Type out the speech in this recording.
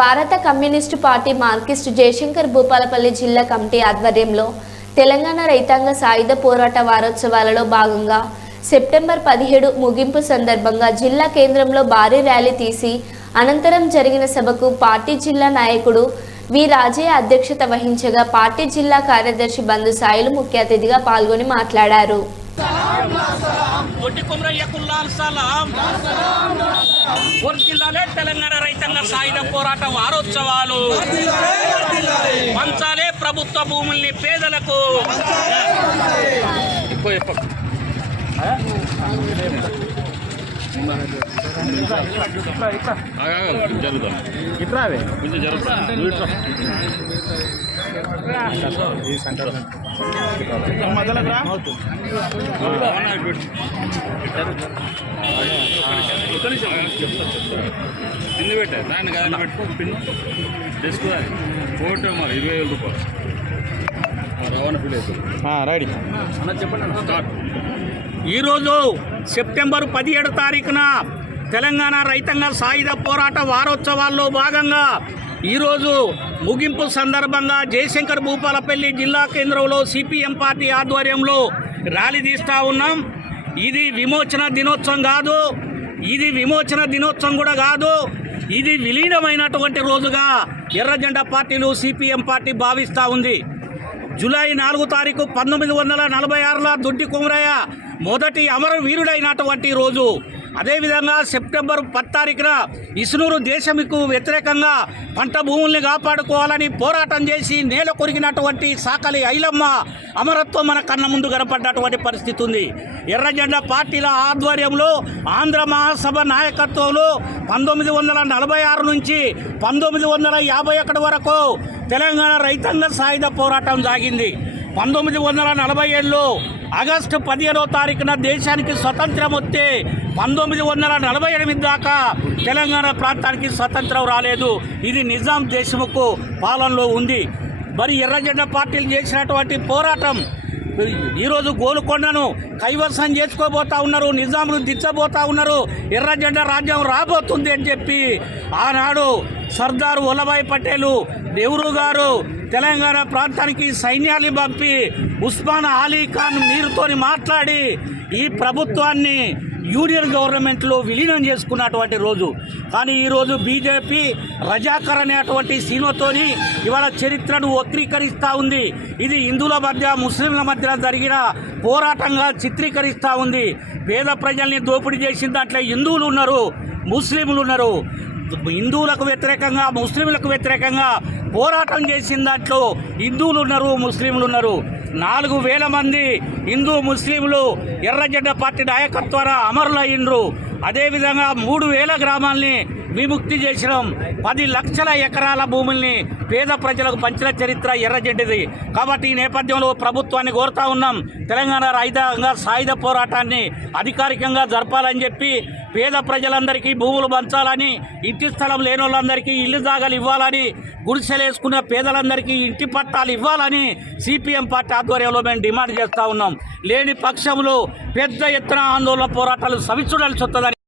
భారత communist party Marxist Jayashankar Bhupalpally జిల్లా committee ఆధ్వర్యంలో తెలంగాణ రైతాంగ సాయుధ పోరాట వారోత్సవాలలో భాగంగా సెప్టెంబర్ పదిహేడు ముగింపు సందర్భంగా జిల్లా కేంద్రంలో భారీ ర్యాలీ తీసి అనంతరం జరిగిన సభకు పార్టీ జిల్లా నాయకుడు వి రాజయ్య అధ్యక్షత వహించగా పార్టీ జిల్లా కార్యదర్శి బంధు సాయిలు ముఖ్య అతిథిగా పాల్గొని మాట్లాడారు. దొడ్డి సలాం. తెలంగాణ రైతాంగ సాయుధ పోరాట వారోత్సవాలు పంచాలే ప్రభుత్వ భూముల్ని పేదలకు. జరుగుతాం ఇట్రావే? కొంచెం జరుగుతాం నువ్వు పెట్టా దాన్ని కదా పెట్టుకో పిన్ను ఫోటో మరి ఇరవై వేల రూపాయలు రవాణా ఫీల్ అవుతుంది అన్న చెప్పండి స్టార్ట్ ఈరోజు సెప్టెంబర్ పదిహేడు తారీఖున తెలంగాణ రైతాంగ సాయుధ పోరాట వారోత్సవాల్లో భాగంగా ఈరోజు ముగింపు సందర్భంగా జయశంకర్ భూపాలపల్లి జిల్లా కేంద్రంలో సిపిఎం పార్టీ ఆధ్వర్యంలో ర్యాలీ తీస్తూ ఉన్నాం. ఇది విమోచన దినోత్సవం కాదు. ఇది విమోచన దినోత్సవం కూడా కాదు. ఇది విలీనమైనటువంటి రోజుగా ఎర్రజెండా పార్టీలు సిపిఎం పార్టీ భావిస్తూ ఉంది. జూలై నాలుగు తారీఖు పంతొమ్మిది వందల నలభై ఆరులో దొడ్డి కుమరయ్య మొదటి అమరవీరుడైనటువంటి రోజు అదేవిధంగా సెప్టెంబర్ పది తారీఖున ఇసునూరు దేశంకు వ్యతిరేకంగా పంట భూముల్ని కాపాడుకోవాలని పోరాటం చేసి నేల కొరిగినటువంటి సాకలి ఐలమ్మ అమరత్వం మన కన్న ముందు కనపడ్డటువంటి పరిస్థితి ఉంది. ఎర్రజెండా పార్టీల ఆధ్వర్యంలో ఆంధ్ర మహాసభ నాయకత్వంలో పంతొమ్మిది వందల నలభై ఆరు నుంచి పంతొమ్మిది వందల యాభై ఒకటి వరకు తెలంగాణ రైతాంగ సాయుధ పోరాటం సాగింది. పంతొమ్మిది వందల నలభై ఏడులో ఆగస్టు పదిహేనో తారీఖున దేశానికి స్వతంత్రం వస్తే పంతొమ్మిది వందల నలభై ఎనిమిది దాకా తెలంగాణ ప్రాంతానికి స్వతంత్రం రాలేదు. ఇది నిజాం దేశముకు పాలనలో ఉంది. మరి ఎర్రజెండ పార్టీలు చేసినటువంటి పోరాటం ఈరోజు గోలుకొండను కైవసం చేసుకోబోతా ఉన్నారు నిజాములు దిచ్చబోతా ఉన్నారు. ఎర్రజెండ రాజ్యం రాబోతుంది అని చెప్పి ఆనాడు సర్దార్ వల్లభాయ్ పటేలు నెహ్రూ గారు తెలంగాణ ప్రాంతానికి సైన్యాన్ని పంపి ఉస్మాన్ అలీ ఖాన్ మీరుతోని మాట్లాడి ఈ ప్రభుత్వాన్ని యూనియన్ గవర్నమెంట్లో విలీనం చేసుకున్నటువంటి రోజు. కానీ ఈరోజు బీజేపీ రజాకర్ అనేటువంటి సీమతోని ఇవాళ చరిత్రను వక్రీకరిస్తూ ఉంది. ఇది హిందువుల మధ్య ముస్లింల మధ్య జరిగిన పోరాటంగా చిత్రీకరిస్తూ ఉంది. పేద ప్రజల్ని దోపిడీ చేసిన దాంట్లో హిందువులు ఉన్నారు ముస్లింలు ఉన్నారు. హిందువులకు వ్యతిరేకంగా ముస్లింలకు వ్యతిరేకంగా పోరాటం చేసిన దాంట్లో హిందువులు ఉన్నారు ముస్లింలు ఉన్నారు. నాలుగు వేల మంది హిందూ ముస్లింలు ఎర్రజెండ పార్టీ నాయకత్వాన అమరులయ్యిండ్రు. అదేవిధంగా మూడు వేల గ్రామాల్ని విముక్తి చేసినాం. పది లక్షల ఎకరాల భూముల్ని పేద ప్రజలకు పంచిన చరిత్ర ఎర్రజెండిది కాబట్టి ఈ నేపథ్యంలో ప్రభుత్వాన్ని కోరుతా ఉన్నాం. తెలంగాణ రైతాంగ సాయుధ పోరాటాన్ని అధికారికంగా జరపాలని చెప్పి పేద ప్రజలందరికీ భూములు పంచాలని ఇంటి స్థలం లేని వాళ్ళందరికీ ఇల్లు జాగాలు ఇవ్వాలని గుడిసెలేసుకున్న పేదలందరికీ ఇంటి పట్టాలు ఇవ్వాలని సిపిఎం పార్టీ ఆధ్వర్యంలో మేము డిమాండ్ చేస్తూ ఉన్నాం. లేని పక్షంలో పెద్ద ఎత్తున ఆందోళన పోరాటాలు సవిచూడాల్సి వస్తుందని